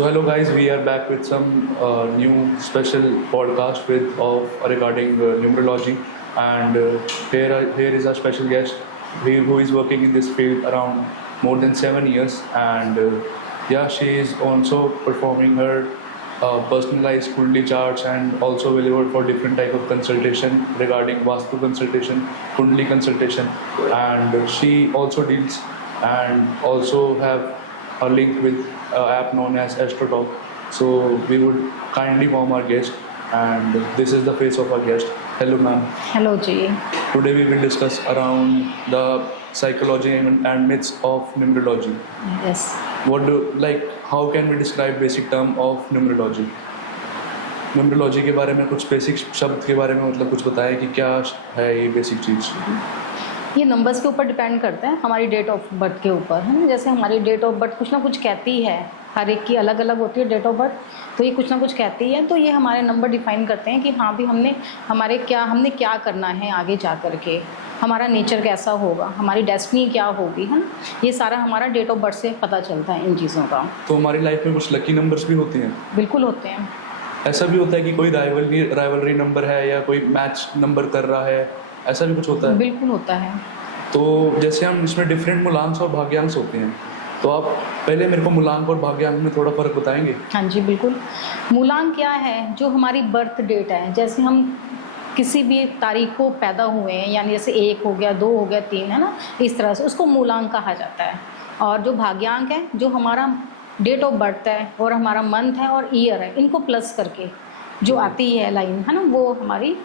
So hello guys, we are back with some new special podcast with regarding numerology, and here is our special guest, who is working in this field around more than 7 years, and yeah, she is also performing her personalized Kundli charts and also available for different type of consultation regarding Vastu consultation, Kundli consultation, and she also deals and also have a link with app known as AstroTalk. So we would kindly warm our guest, and this is the face of our guest. Hello, ma'am. Hello Ji. Today we will discuss around the psychology and myths of numerology. Yes. How can we describe basic term of numerology? Numerology के बारे में कुछ basic शब्द के बारे में मतलब कुछ बताएं कि क्या है ये बेसिक चीज़? ये नंबर्स के ऊपर डिपेंड करते हैं, हमारी डेट ऑफ बर्थ के ऊपर है ना। जैसे हमारी डेट ऑफ बर्थ कुछ ना कुछ कहती है, हर एक की अलग अलग होती है डेट ऑफ बर्थ, तो ये कुछ ना कुछ कहती है। तो ये हमारे नंबर डिफाइन करते हैं कि हाँ भी हमने क्या करना है आगे जा कर के, हमारा नेचर कैसा होगा, हमारी डेस्टिनी क्या होगी, है ना। ये सारा हमारा डेट ऑफ बर्थ से पता चलता है इन चीज़ों का। तो हमारी लाइफ में कुछ लकी नंबर्स भी होते हैं? बिल्कुल होते हैं। ऐसा भी होता है कि कोई राइवलरी नंबर है या कोई मैच नंबर कर रहा है, ऐसा भी कुछ होता है? बिल्कुल होता है। तो जैसे हम इसमें डिफरेंट मूलांक और भाग्यांश होते हैं, तो आप पहले मेरे को मूलांक और भाग्यांश में थोड़ा फर्क बताएंगे? हाँ जी बिल्कुल। मूलांक क्या है? जो हमारी बर्थ डेट है, जैसे हम किसी भी तारीख को पैदा हुए हैं, यानी जैसे 1 हो गया, 2 हो गया, 3 है ना, इस तरह से उसको मूलांक कहा जाता है। और जो भाग्यांक है, जो हमारा डेट ऑफ बर्थ है और हमारा मंथ है और ईयर है, इनको प्लस करके जो आती है लाइन, है ना, वो हमारी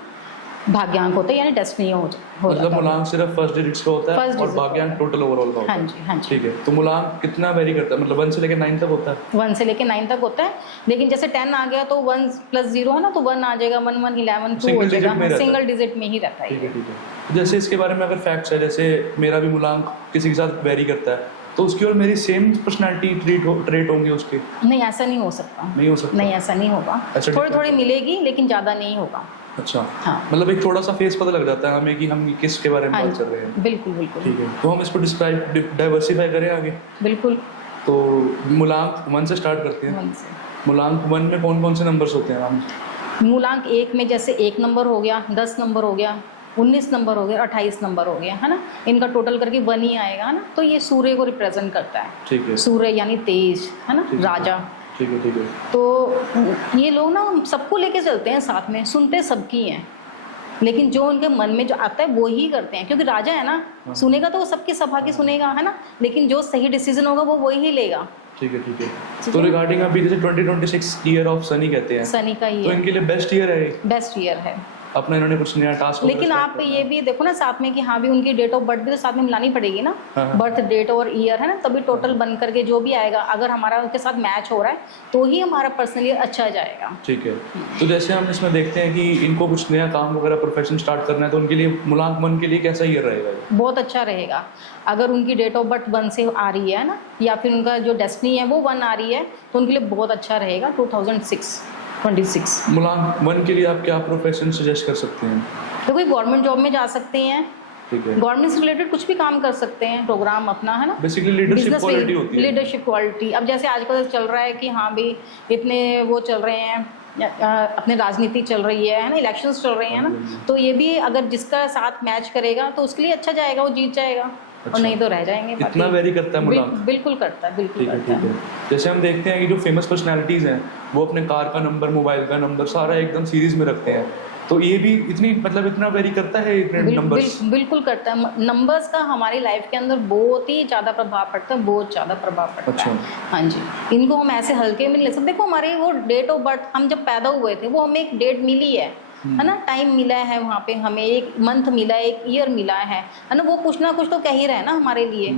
भाग्यांक होता है, यानी डेस्टिनी हो मतलब मूलांक सिर्फ फर्स्ट डिजिट्स का होता है और भाग्यांक टोटल ओवरऑल का होता है? हाँ जी, हाँ जी। ठीक है। तो मूलांक कितना वेरी करता है? मतलब 1 से लेकर 9 तक होता है? 1 से लेकर 9 तक होता है, लेकिन जैसे 10 आ गया तो 1 + 0 है ना, तो 1 आ जाएगा, 1 1 11 2 हो जाएगा, सिंगल डिजिट में ही रहता है। ठीक है, ठीक है। जैसे इसके बारे में अगर फैक्ट्स है, जैसे मेरा भी मूलांक किसी के साथ वेरी करता है, तो उसकी और मेरी सेम पर्सनालिटी ट्रेट होंगे उसके? नहीं, ऐसा नहीं हो सकता। नहीं हो सकता? नहीं, ऐसा नहीं होगा। थोड़ी थोड़ी मिलेगी, लेकिन ज़्यादा नहीं होगा। अच्छा। हाँ। मतलब एक थोड़ा सा फेस पता लग जाता है हमें कि हम किसके बारे में बात कर रहे हैं? बिल्कुल बिल्कुल। ठीक है। तो हम इसको डाइवर्सिफाई करें आगे? बिल्कुल। तो मूलांक 1 से स्टार्ट करते हैं। 1 से। मूलांक 1 में कौन कौन से नंबर्स होते हैं हम? मूलांक 1 में जैसे 1 नंबर हो गया, 10 नंबर हो गया, 19 नंबर हो गया, 28 नंबर हो गया, है ना। इनका टोटल करके 1 ही आएगा, है ना। तो ये सूर्य को रिप्रेजेंट करता है। ठीक है। सूर्य यानी तेज, है ना, राजा। ठीक है, ठीक है। तो ये लोग ना सबको लेके चलते हैं साथ में, सुनते सबकी हैं, लेकिन जो उनके मन में जो आता है वो ही करते हैं, क्योंकि राजा है ना, सुनेगा तो वो सबकी सभा की सुनेगा, है ना, लेकिन जो सही डिसीजन होगा वो वही लेगा। ठीक है, ठीक है। तो रिगार्डिंग अभी जैसे 2026 ईयर ऑफ सनी कहते हैं, सनी का तो इनके लिए बेस्ट ईयर है? बेस्ट ईयर है। अपना इन्होंने कुछ नया टास्क, लेकिन आप ये भी देखो ना साथ में कि हाँ भी उनकी डेट ऑफ बर्थ भी तो साथ में मिलानी पड़ेगी ना। बर्थ डेट और ईयर, है ना, तभी टोटल बन करके जो भी आएगा, अगर हमारा उनके साथ मैच हो रहा है तो ही हमारा पर्सनल ईयर अच्छा जाएगा। ठीक है। तो जैसे हम इसमें देखते हैं कि इनको कुछ नया काम वगैरह प्रोफेशन स्टार्ट करना है, तो उनके लिए मूलांक 1 के लिए कैसा ईयर रहेगा? बहुत अच्छा रहेगा। अगर उनकी डेट ऑफ बर्थ 1 से आ रही है ना, या फिर उनका जो डेस्टिनी है वो 1 आ रही है, तो उनके लिए बहुत अच्छा रहेगा 2026। मूलांक 1 के लिए आप क्या प्रोफेशन सजेस्ट कर सकते हैं? तो कोई गवर्नमेंट जॉब में जा सकते हैं, ठीक है, गवर्नमेंट से रिलेटेड कुछ भी काम कर सकते हैं, प्रोग्राम अपना, है ना। बेसिकली लीडरशिप क्वालिटी होती है। Leadership quality. अब जैसे आजकल चल रहा है कि हाँ भी इतने वो चल रहे हैं, अपने राजनीति चल रही है ना, इलेक्शंस चल रहे हैं ना, तो ये भी अगर जिसका साथ मैच करेगा तो उसके लिए अच्छा जाएगा, वो जीत जाएगा। और नहीं तो रह जाएंगे। इतना वेरी करता है मूलांक? बिल्कुल करता है, बिल्कुल करता है। जैसे हम देखते हैं कि जो फेमस पर्सनालिटीज हैं वो अपने कार का नंबर, मोबाइल का नंबर सारा एकदम सीरीज में रखते हैं, तो ये भी इतना वेरी करता है नंबर्स? बिल्कुल करता है। नंबर्स का हमारी लाइफ के अंदर बहुत ही ज़्यादा प्रभाव पड़ता है, बहुत ज़्यादा प्रभाव पड़ता है। हाँ जी, इनको हम ऐसे हल्के में नहीं ले सकते। देखो हमारे वो डेट ऑफ बर्थ, हम जब पैदा हुए थे वो हमें एक डेट मिली है ना, टाइम मिला है, वहाँ पे हमें एक मंथ मिला है, एक ईयर मिला है ना, वो कुछ ना कुछ तो कह ही रहा है ना हमारे लिए,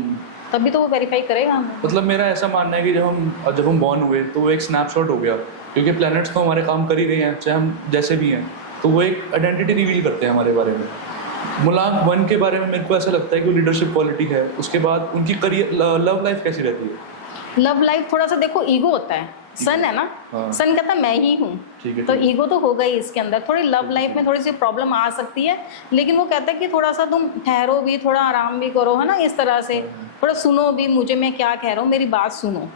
तभी तो वो वेरीफाई करेगा हमें। मतलब मेरा ऐसा मानना है कि जब हम बॉर्न हुए तो वो एक स्नैपशॉट हो गया, क्योंकि प्लैनेट्स तो हमारे काम कर ही रहे हैं, चाहे हम जैसे भी हैं, तो वो एक आइडेंटिटी रिवील करते हैं हमारे बारे में। मूलांक 1 के बारे में मेरे को ऐसा लगता है कि वो लीडरशिप क्वालिटी है। उसके बाद उनकी करियर, लव लाइफ कैसी रहती है? लव लाइफ थोड़ा सा देखो, ईगो होता है, सन है ना, सन कहता मैं ही हूँ, तो ईगो तो होगा ही इसके अंदर। थोड़ी लव लाइफ में थोड़ी सी प्रॉब्लम आ सकती है, लेकिन वो कहता है कि थोड़ा सा तुम ठहरो भी, थोड़ा आराम भी करो, है ना, इस तरह से थोड़ा सुनो भी मुझे, मैं क्या कह रहा हूँ, मेरी बात सुनो,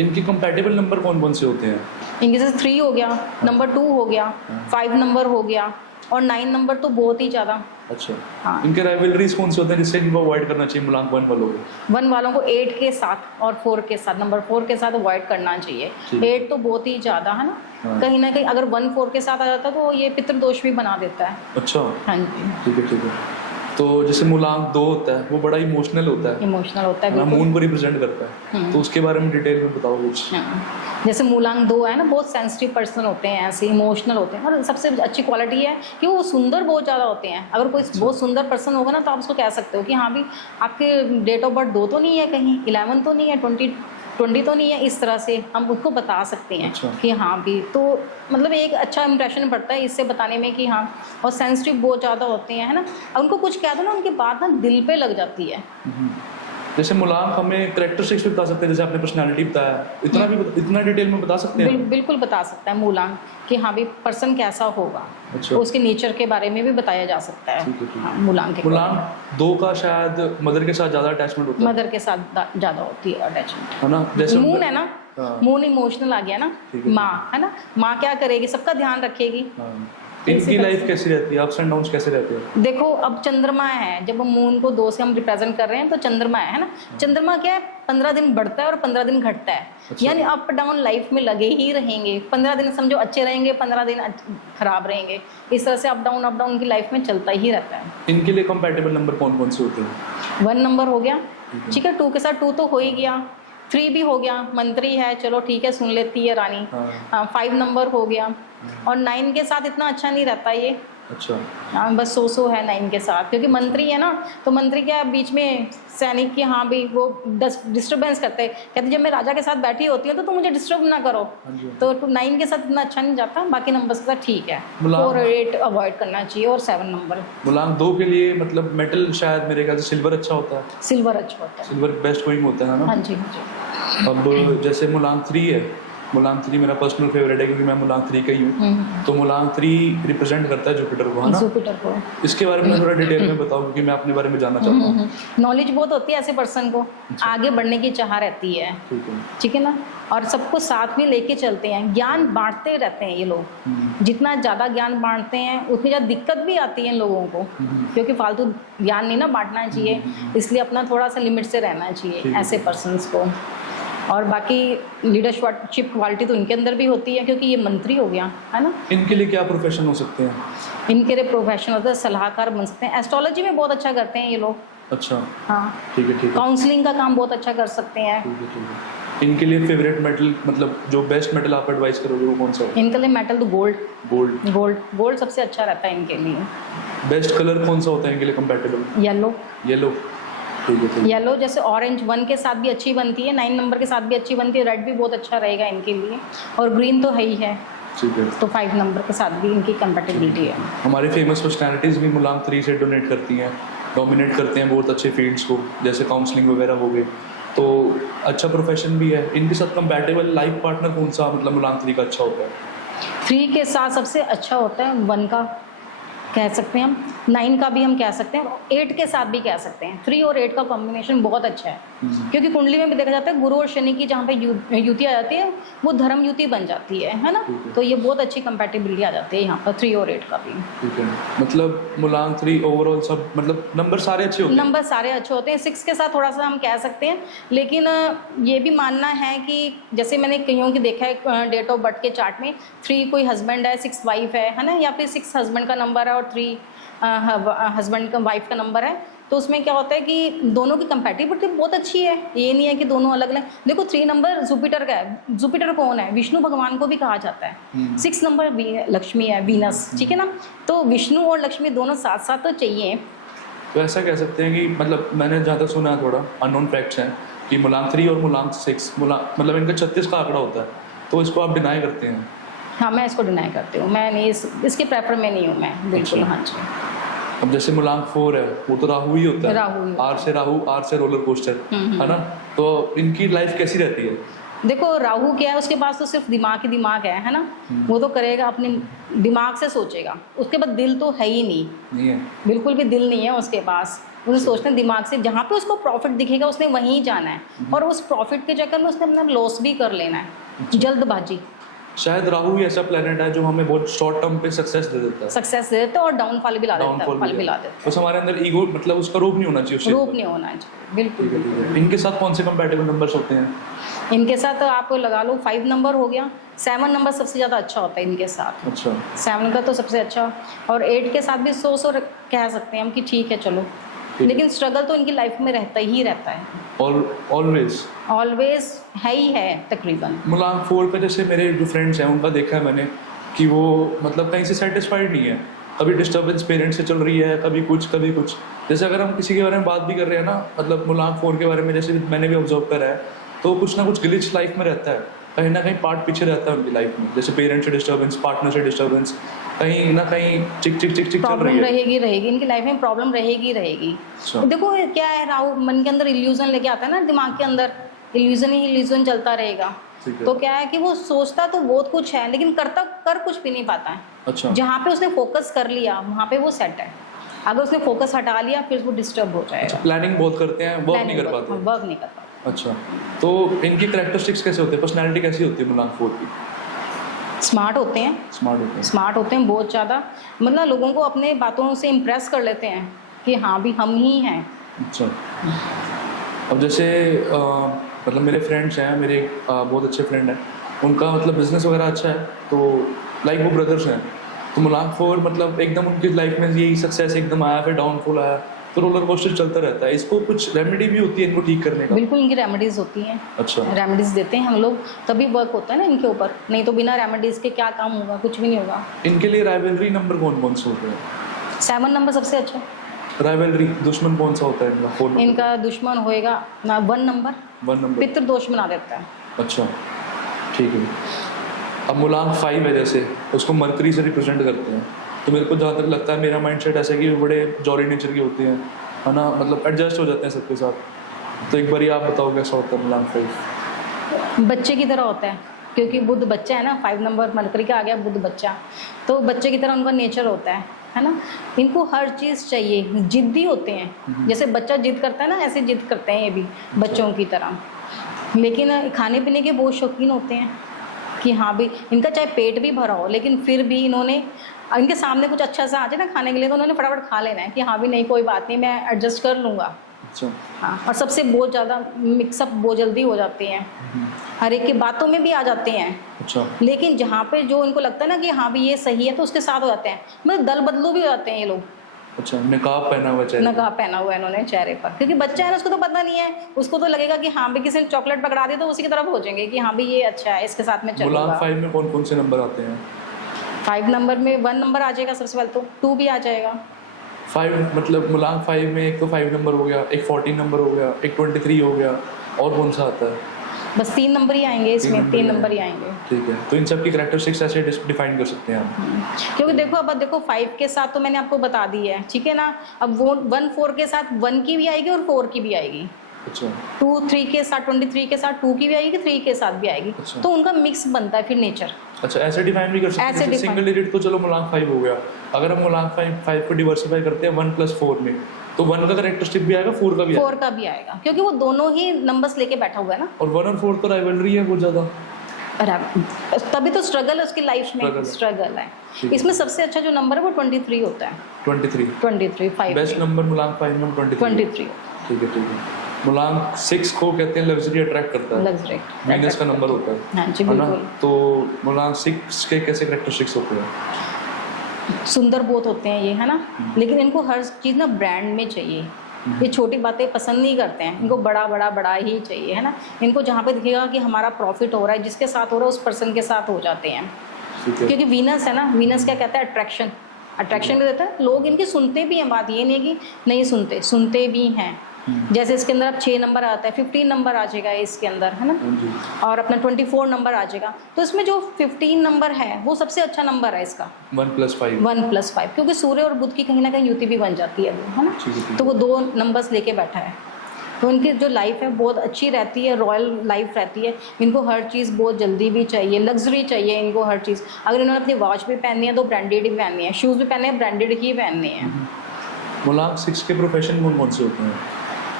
इनके कंपैटिबल नंबर कौन कौन से होते हैं? इनके जैसे 3 हो गया, नंबर 2 हो गया, 5 नंबर हो गया और 9 नंबर तो बहुत ही ज़्यादा। अच्छा। हाँ। इनके राइवलरीज कौन से होते हैं जिससे इनको अवॉइड करना चाहिए मूलांक 1 वालों को? 1 वालों को 8 के साथ और 4 के साथ, नंबर 4 के साथ अवॉइड करना चाहिए। ठीक। 8 तो बहुत ही ज़्यादा है ना, हाँ। कहीं ना कहीं अगर 1 4 के साथ आ जाता है तो ये पितृदोष भी बना देता है। अच्छा, हाँ जी, ठीक है ठीक है। तो जैसे मूलांक 2 होता है वो बड़ा इमोशनल होता है, इमोशनल होता है ना, बिल्कुल। मून को रिप्रेजेंट करता है, तो उसके बारे में डिटेल में बताओ कुछ। हाँ, जैसे मूलांक 2 है ना, बहुत सेंसिटिव पर्सन होते हैं, ऐसे इमोशनल होते हैं, और सबसे अच्छी क्वालिटी है कि वो सुंदर बहुत ज़्यादा होते हैं। अगर कोई बहुत सुंदर पर्सन होगा ना तो आप उसको कह सकते हो कि हाँ भी आपके डेट ऑफ बर्थ 2 तो नहीं है, कहीं 11 तो नहीं है, 20 तो नहीं है, इस तरह से हम उसको बता सकते हैं। अच्छा। कि कि हाँ भी, तो मतलब एक अच्छा इंप्रेशन पड़ता है इससे बताने में कि हाँ, और सेंसिटिव बहुत ज़्यादा होते हैं, है ना। अब उनको कुछ कह दो ना, उनकी बात ना दिल पे लग जाती है। जैसे मूलांक हमें कैरेक्टरिस्टिक्स भी बता सकते हैं, जैसे आपने पर्सनालिटी बताया, इतना डिटेल में बता सकते हैं? बिल्कुल बता सकता है मूलांक कि हाँ भी पर्सन कैसा होगा। अच्छा। तो उसके नेचर के बारे में भी बताया जा सकता है। ठीक है, ठीक है। हाँ, मूलांक के मूलांक 2 का शायद मदर के साथ ज़्यादा अटैचमेंट होता है, मदर के साथ ज़्यादा होती है अटैचमेंट। है ना? जैसे मून है ना, हाँ। मून इमोशनल आ गया ना, ठीक है। माँ है ना, माँ क्या करेगी, सबका ध्यान रखेगी। हाँ। इनकी लाइफ कैसी रहती है, अप्स एंड डाउन्स कैसे रहते हैं? देखो अब चंद्रमा है, जब हम मून को 2 से हम रिप्रेजेंट कर रहे हैं तो चंद्रमा है ना, चंद्रमा क्या है, 15 दिन बढ़ता है और 15 दिन घटता है। अच्छा। यानी अप डाउन लाइफ में लगे ही रहेंगे। 15 दिन समझो अच्छे रहेंगे, 15 दिन खराब रहेंगे, इस तरह से अप डाउन की लाइफ में चलता ही रहता है। इनके लिए कंपैटिबल नंबर कौन कौन से होते हैं? 1 नंबर हो गया, ठीक है, 2 के साथ 2 तो हो ही गया, 3 भी हो गया, मंत्री है, चलो ठीक है, सुन लेती है रानी। हाँ। 5 नंबर हो गया, और 9 के साथ इतना अच्छा नहीं रहता ये। अच्छा। हाँ, बस सो है 9 के साथ, क्योंकि मंत्री है ना, तो मंत्री क्या है, बीच में सैनिक की हाँ भी वो डिस्टर्बेंस करते हैं, कहते जब मैं राजा के साथ बैठी होती हूँ तो तुम मुझे डिस्टर्ब ना करो। हाँ जी। तो 9 के साथ इतना अच्छा नहीं जाता, बाकी नंबर के साथ ठीक है। मूलांक- 4 और 8 अवॉइड करना चाहिए, और 7 नंबर। मूलांक 2 के लिए मतलब मेटल शायद मेरे ख्याल से सिल्वर अच्छा होता है, सिल्वर अच्छा होता है। सिल्वर बेस्ट गोइंग होता है ना? हाँ जी, हाँ जी। अब जैसे मूलांक 3 है, मूलांक 3 मेरा पर्सनल फेवरेट है क्योंकि मैं मूलांक 3 का ही हूँ। तो मूलांक 3 रिप्रेजेंट करता है जुपिटर को, है ना? जुपिटर को। इसके बारे में थोड़ा डिटेल में बताओ क्योंकि मैं अपने बारे में जानना चाहता हूँ। नॉलेज बहुत होती है ऐसे पर्सन को, आगे बढ़ने की चाह रहती है, ठीक है। ठीक है ना, और सबको साथ में लेके चलते हैं, ज्ञान बांटते रहते हैं ये लोग। जितना ज़्यादा ज्ञान बांटते हैं उतनी ज़्यादा दिक्कत भी आती है इन लोगों को, क्योंकि फालतू ज्ञान नहीं ना बांटना चाहिए, इसलिए अपना थोड़ा सा लिमिट से रहना चाहिए ऐसे पर्सन्स को। और बाकी लीडरशिप क्वालिटी तो इनके अंदर भी होती है, क्योंकि ये मंत्री हो गया, है ना। इनके लिए क्या प्रोफेशन हो सकते हैं? इनके लिए प्रोफेशन होता है सलाहकार बन सकते हैं, एस्ट्रोलॉजी में बहुत अच्छा करते हैं ये लोग। अच्छा, हाँ, ठीक है ठीक है काउंसलिंग का काम बहुत अच्छा कर सकते हैं। ठीक है ठीक है। इनके लिए फेवरेट मेटल, मतलब जो बेस्ट मेटल आप एडवाइस करोगे वो कौन सा है? इनके लिए मेटल तो गोल्ड गोल्ड। गोल्ड सबसे अच्छा रहता है इनके लिए। बेस्ट कलर कौन सा होता है इनके लिए कंपैटिबल? येलो। येलो, ठीक है ठीक है। येलो जैसे ऑरेंज 1 के साथ भी अच्छी बनती है, 9 नंबर के साथ भी अच्छी बनती है, रेड भी बहुत अच्छा रहेगा इनके लिए, और ग्रीन तो है ही है, ठीक है। तो 5 नंबर के साथ भी इनकी कंपैटिबिलिटी है। हमारी फेमस पर्सनैलिटीज़ भी मूलांक 3 से डोनेट करती हैं, डोमिनेट करते हैं बहुत अच्छे फील्ड्स को, जैसे काउंसलिंग वगैरह हो गए, तो अच्छा प्रोफेशन भी है। इनके साथ कंपैटिबल लाइफ पार्टनर कौन सा मतलब मूलांक 3 का अच्छा होता है? 3 के साथ सबसे अच्छा होता है 1 का, कह सकते हैं हम, 9 का भी हम कह सकते हैं, 8 के साथ भी कह सकते हैं। 3 और 8 का कॉम्बिनेशन बहुत अच्छा है, क्योंकि कुंडली में भी देखा जाता है गुरु और शनि की जहाँ पे युति आ जाती है वो धर्म युति बन जाती है ना। तो ये बहुत अच्छी कंपैटिबिलिटी आ जाती है यहाँ पर 3 और 8 का भी। ठीक है, मतलब मूलांक 3 ओवरऑल सब मतलब नंबर सारे अच्छे होते हैं? नंबर सारे अच्छे होते हैं। 6 के साथ थोड़ा सा हम कह सकते हैं, लेकिन ये भी मानना है कि जैसे मैंने कईयों की देखा है डेट ऑफ बर्थ के चार्ट में, 3 कोई हस्बैंड है, 6 वाइफ है ना, या फिर 6 हस्बैंड का नंबर है और 3 हस्बैंड का वाइफ का नंबर है, तो उसमें क्या होता है कि दोनों की कंपैटिबिलिटी बहुत अच्छी है। ये नहीं है कि दोनों अलग अलग। देखो 3 नंबर जुपिटर का है, जुपिटर कौन है? विष्णु भगवान को भी कहा जाता है। 6 नंबर लक्ष्मी है, वीनस, ठीक है ना, तो विष्णु और लक्ष्मी दोनों साथ साथ तो चाहिए। तो ऐसा कह सकते हैं कि मतलब मैंने ज़्यादा सुना है, थोड़ा अननोन फैक्ट्स हैं कि मूलांक 3 और मूलांक 6 मतलब इनका 36 का आंकड़ा होता है, तो इसको आप डिनाई करते हैं? हाँ, मैं इसको डिनाई करती हूँ, मैं नहीं इसके प्रेफर में नहीं हूँ मैं, बिल्कुल। अच्छा। हाँ जी। अब जैसे मूलांक 4 है वो तो राहु ही होता है, राहु ही। आर से रोलर कोस्टर, है ना, तो इनकी लाइफ कैसी रहती है? देखो राहु क्या है, उसके पास तो सिर्फ दिमाग ही दिमाग है ना, वो तो करेगा अपने दिमाग से सोचेगा, उसके बाद दिल तो है ही नहीं है, बिल्कुल भी दिल नहीं है उसके पास। उन्हें सोचते हैं दिमाग से, जहाँ पे उसको प्रॉफिट दिखेगा उसने वहीं जाना है, और उस प्रॉफिट के चक्कर में उसने अपना लॉस भी कर लेना है। जल्दबाजी। शायद राहु ही ऐसा प्लेनेट है जो हमें बहुत शॉर्ट टर्म पे सक्सेस दे देता है, सक्सेस दे देते हैं और डाउनफॉल भी ला देता है, डाउनफॉल भी ला देता बस हमारे अंदर ईगो, मतलब उसका रूप नहीं होना चाहिए उस है, चीज़ रूप का। नहीं होना चाहिए, बिल्कुल। ठीक है। इनके साथ कौन से कंपैटिबल नंबर्स होते हैं? इनके साथ आप लगा लो 5 नंबर हो गया, 7 नंबर सबसे ज़्यादा अच्छा होता है इनके साथ, अच्छा 7 का तो सबसे अच्छा, और 8 के साथ भी 100 कह सकते हैं हम कि ठीक है चलो, है। लेकिन स्ट्रगल तो इनकी लाइफ में रहता ही रहता है, ऑलवेज ऑलवेज है ही है तकरीबन। मुलांग 4 पे जैसे मेरे जो फ्रेंड्स हैं उनका देखा है मैंने कि वो मतलब कहीं से सेटिस्फाइड नहीं है, कभी डिस्टर्बेंस पेरेंट्स से चल रही है, कभी कुछ कभी कुछ। जैसे अगर हम किसी के बारे में बात भी कर रहे हैं ना, मतलब मुलांग 4 के बारे में जैसे मैंने भी ऑब्जर्व करा है, तो कुछ ना कुछ ग्लिच लाइफ में रहता है, कहीं ना कहीं पार्ट पीछे रहता है उनकी लाइफ में, जैसे पेरेंट्स से डिस्टर्बेंस, पार्टनर से डिस्टर्बेंस, कहीं ना कहीं चिक चिक चिक चिक चल प्रॉब्लम रही है। रहेगी इनकी लाइफ में, प्रॉब्लम रहेगी। अच्छा। देखो क्या है, राहु मन के अंदर इल्यूजन लेके आता है ना, दिमाग के अंदर इल्यूजन ही इल्यूजन चलता रहेगा, ठीक है। तो क्या है कि वो सोचता तो बहुत कुछ है लेकिन कर कुछ भी नहीं पाता है। अच्छा जहाँ पे उसने फोकस कर लिया वहाँ पे वो सेट है, अगर उसने फोकस हटा लिया फिर वो डिस्टर्ब हो अच्छा, जाएगा, प्लानिंग बहुत करते हैं, वर्क नहीं कर पाते। वर्क नहीं कर पाते। अच्छा, तो इनकी कैरेक्टरिस्टिक्स कैसे होते हैं, पर्सनैलिटी कैसी होती है मुलांग 4 की? स्मार्ट होते हैं, स्मार्ट होते हैं। बहुत ज़्यादा, मतलब लोगों को अपने बातों से इम्प्रेस कर लेते हैं कि हाँ भी हम ही हैं। अच्छा, अब जैसे मतलब मेरे फ्रेंड्स हैं, मेरे बहुत अच्छे फ्रेंड हैं, उनका मतलब बिजनेस वगैरह अच्छा है, तो लाइक वो ब्रदर्स हैं, तो मुलांग 4 मतलब एकदम उनकी लाइफ में यही सक्सेस एकदम आया, फिर डाउनफॉल आया, तो रोलर कोस्टर चलता रहता है। इसको कुछ रेमेडी भी होती है इनको ठीक करने का? बिल्कुल, इनकी रेमेडीज़ होती हैं। अच्छा, रेमेडीज़ देते हैं हम लोग, तभी वर्क होता है ना इनके ऊपर, नहीं तो बिना रेमेडीज़ के क्या काम होगा, कुछ भी नहीं होगा। इनके लिए राइवलरी नंबर कौन कौन से होते हैं? 7 नंबर सबसे अच्छा। राइवलरी दुश्मन कौन सा होता है इनका? 4 नंबर। इनका दुश्मन होएगा ना 1 नंबर, 1 नंबर। पितृ दोष बना देता है। अच्छा, ठीक है। अब मुलांग 5 है जैसे, उसको मरकरी से रिप्रेजेंट करते हैं, तो मेरे को जहाँ तक लगता है, मेरा माइंडसेट ऐसा है कि वो बड़े जॉली नेचर के होते हैं, है ना, मतलब एडजस्ट हो जाते हैं सबके साथ। तो एक बार आप बताओ कैसा होता है मुलांग 5? बच्चे की तरह होता है, क्योंकि बुध बच्चा है ना, 5 नंबर मरकरी का आ गया, बुध बच्चा, तो बच्चे की तरह उनका नेचर होता है ना। इनको हर चीज़ चाहिए, जिद्दी होते हैं, जैसे बच्चा जिद करता है ना, ऐसे जिद करते हैं ये भी बच्चों की तरह, लेकिन खाने पीने के बहुत शौकीन होते हैं कि हाँ भी इनका चाहे पेट भी भरा हो, लेकिन फिर भी इनके सामने कुछ अच्छा सा आ जाए ना खाने के लिए, तो उन्होंने फटाफट खा लेना है कि हाँ भी नहीं कोई बात नहीं, मैं एडजस्ट कर लूँगा। अच्छा, हाँ, और सबसे बहुत ज़्यादा मिक्सअप बहुत जल्दी हो जाते हैं, हर एक की बातों में भी आ जाते हैं। अच्छा, लेकिन जहाँ पे जो इनको लगता है ना कि हाँ भी ये सही है, तो उसके साथ हो जाते हैं, मतलब दल बदलू भी हो जाते हैं ये लोग। अच्छा, नकाब पहना हुआ चाहिए? नकाब पहना हुआ है इन्होंने चेहरे पर, क्योंकि बच्चा है ना, उसको तो पता नहीं है, उसको तो लगेगा कि हाँ भी किसी ने चॉकलेट पकड़ा दी तो उसी की तरफ हो जाएंगे कि हाँ भी ये अच्छा है, इसके साथ में मुलांग चलूंगा। 5 में कौन कौन से नंबर आते हैं? 5 नंबर में 1 नंबर आ जाएगा सबसे पहले, तो 2 भी आ जाएगा। 5 मतलब मुलांग 5 में एक तो 5 नंबर हो गया, एक 14 नंबर हो गया, एक 23 हो गया, और कौन सा आता है? बस 3 नंबर ही आएंगे इसमें, 3 नंबर ही आएंगे। ठीक है, तो इन सब की कैरेक्टरिस्टिक्स ऐसे डिफाइन कर सकते हैं हम? क्योंकि देखो 5 के साथ तो मैंने आपको बता दी है, ठीक है ना। अब वो 1 4 के साथ 1 की भी आएगी और 4 की भी आएगी। अच्छा, 2 3 के साथ 23 के साथ 2 की भी आएगी, 3 के साथ भी आएगी। अच्छा। तो उनका मिक्स बनता है फिर नेचर। अच्छा, ऐसे डिफाइन भी कर सकते ऐसे हैं? सिंगल डिजिट तो चलो मुलांग 5 हो गया, अगर हम मुलांग 5 को डिवर्सिफाई करते हैं 1 + 4 में, तो 1 का कैरेक्टरिस्टिक भी आएगा, 4 का भी आएगा? 4 का भी आएगा, क्योंकि वो दोनों ही नंबर्स लेके बैठा हुआ है ना। और 1 और 4 तो राइवलरी है बहुत ज़्यादा। तभी तो स्ट्रगल है उसकी लाइफ में, Struggle है। स्ट्रगल है। ठीक है। इसमें सबसे अच्छा जो नंबर है वो 23 होता है। 23 5 बेस्ट नंबर मुलांग 5 में 23। ठीक है। मुलांग 6 को कहते हैं लग्जरी अट्रैक्ट करता है, लग्जरी वीनस का नंबर होता है। हाँ जी, है ना? बिल्कुल। तो मुलांग 6 के कैसे कैरेक्टरिस्टिक्स होते हैं? सुंदर बहुत होते हैं ये, है ना, लेकिन इनको हर चीज़ ना ब्रांड में चाहिए। ये छोटी बातें पसंद नहीं करते हैं, इनको बड़ा ही चाहिए, है ना। इनको जहाँ पे दिखेगा कि हमारा प्रॉफिट हो रहा है, जिसके साथ हो रहा है उस पर्सन के साथ हो जाते हैं। ठीक है। क्योंकि वीनस है ना, वीनस क्या कहता है, अट्रैक्शन भी देता है। लोग इनकी सुनते भी हैं, बात ये नहीं है कि नहीं सुनते भी हैं। जैसे इसके अंदर अब 6 नंबर आता है, 15 नंबर आ जाएगा इसके अंदर, है ना, हाँ जी। और अपना 24 नंबर आ जाएगा। तो इसमें जो 15 नंबर है वो सबसे अच्छा नंबर है इसका, 1 + 5। 1 + 5, क्योंकि सूर्य और बुध की कहीं ना कहीं युति भी बन जाती है वो, है ना। ठीक है। तो वो 2 नंबर्स लेके बैठा है, तो इनकी जो लाइफ है बहुत अच्छी रहती है, रॉयल लाइफ रहती है। इनको हर चीज़ बहुत जल्दी भी चाहिए, लग्जरी चाहिए इनको हर चीज़। अगर इन्होंने अपनी वॉच भी पहननी है तो ब्रांडेड ही पहननी है, शूज़ भी पहनने हैं ब्रांडेड ही पहनने हैं। मूलांक 6 के प्रोफेशन कौन कौन से होते हैं?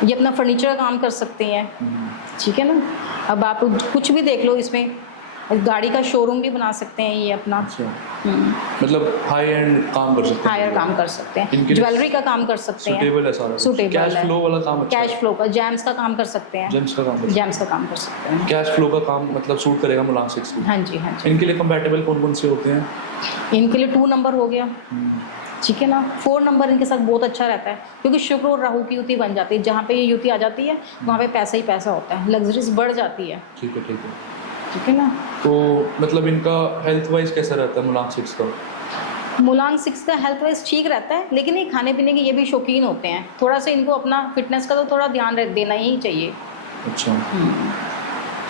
ये अपना फर्नीचर का काम कर सकते हैं, ठीक है ना। अब आप कुछ भी देख लो इसमें, गाड़ी का शोरूम भी बना सकते हैं ये अपना। अच्छा, मतलब हाई एंड काम कर सकते हैं, हायर काम कर सकते हैं, इनके लिए ज्वेलरी का काम कर सकते हैं, सुटेबल है सारा, सुटेबल कैश फ्लो वाला काम अच्छा कैश फ्लो का, जैम्स का काम कर सकते हैं, जेम्स का काम जैम्स का काम कर सकते हैं। कैश फ्लो का काम मतलब सूट करेगा मूलांक 6 की। हाँ जी, हाँ जी। इनके लिए कंपैटिबल कौन कौन से होते हैं? इनके लिए 2 नंबर हो गया, ठीक है ना। 4 नंबर इनके साथ बहुत अच्छा रहता है, क्योंकि शुक्र और राहु की युति बन जाती है। जहाँ पे ये युति आ जाती है वहाँ पे पैसा ही पैसा होता है, लग्जरीज बढ़ जाती है, ठीक है, ठीक है, ठीक है ना। तो मतलब इनका हेल्थ वाइज कैसा रहता है मूलांक 6 का? मूलांक 6 का हेल्थ वाइज ठीक रहता है, लेकिन ये खाने पीने के ये भी शौकीन होते हैं। थोड़ा सा इनको अपना फिटनेस का तो थोड़ा ध्यान देना ही चाहिए। अच्छा,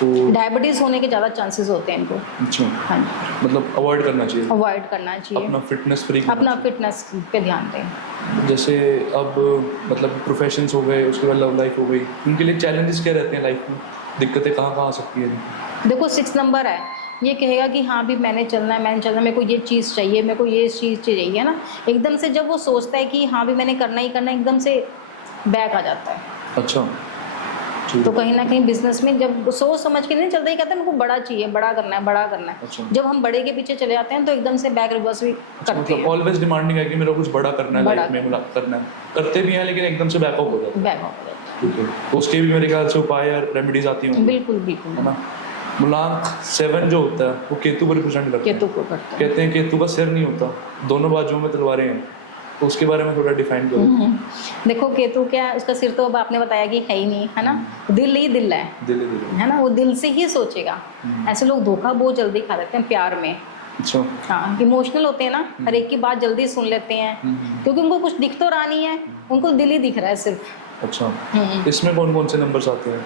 तो डायबिटीज़ होने के ज़्यादा चांसेस होते हैं इनको। अच्छा, हाँ जी, मतलब अवॉइड करना चाहिए, अवॉइड करना चाहिए, अपना फिटनेस फ्रीक अपना फिटनेस पे ध्यान दें। जैसे अब मतलब प्रोफेशंस हो गए, उसके बाद लव लाइफ हो गई, उनके लिए चैलेंजेस क्या रहते हैं लाइफ में? दिक्कतें कहाँ कहाँ आ सकती है? देखो 6 नंबर है, ये कहेगा कि हाँ भी मैंने चलना है, मेरे को ये चीज़ चाहिए, मेरे को ये चीज़ चाहिए, है ना। एकदम से जब वो सोचता है कि हाँ भी मैंने करना ही करना है, एकदम से बैक आ जाता है। अच्छा, ठीक तो है। कहीं ना कहीं बिजनेस में जब सोच समझ के नहीं चलता, ही कहते हैं मेरे को बड़ा चाहिए, बड़ा करना है, बड़ा करना है। अच्छा। जब हम बड़े के पीछे चले जाते हैं तो एकदम से बैक रिवर्स भी करते मतलब हैं, ऑलवेज डिमांडिंग है कि मेरे को कुछ बड़ा करना है बड़ा लाइफ में, मतलब करना है, करते भी हैं लेकिन एकदम से बैक ऑफ हो जाते हैं। बैक हो जाते ठीक है, तो उसके भी मेरे ख्याल से उपाय और रेमेडीज आती हैं। होंगी, बिल्कुल बिल्कुल, है ना। मूलांक 7 जो होता है वो केतु को रिप्रेजेंट करता है। केतु को करते हैं। कहते हैं केतु का सिर नहीं होता, दोनों बाजुओं में तलवारें हैं, तो उसके बारे में थोड़ा डिफाइन करो। देखो केतु क्या है, उसका सिर तो अब आपने बताया कि है ही नहीं, है ना। दिल ही दिल है, दिले दिले। है ना, वो दिल से ही सोचेगा। ऐसे लोग धोखा बहुत जल्दी खा देते हैं प्यार में। अच्छा, हाँ, इमोशनल होते हैं ना, हर एक की बात जल्दी सुन लेते हैं, क्योंकि उनको कुछ दिख तो रहा नहीं है, उनको दिल ही दिख रहा है सिर्फ। अच्छा, इसमें कौन कौन से नंबर्स आते हैं?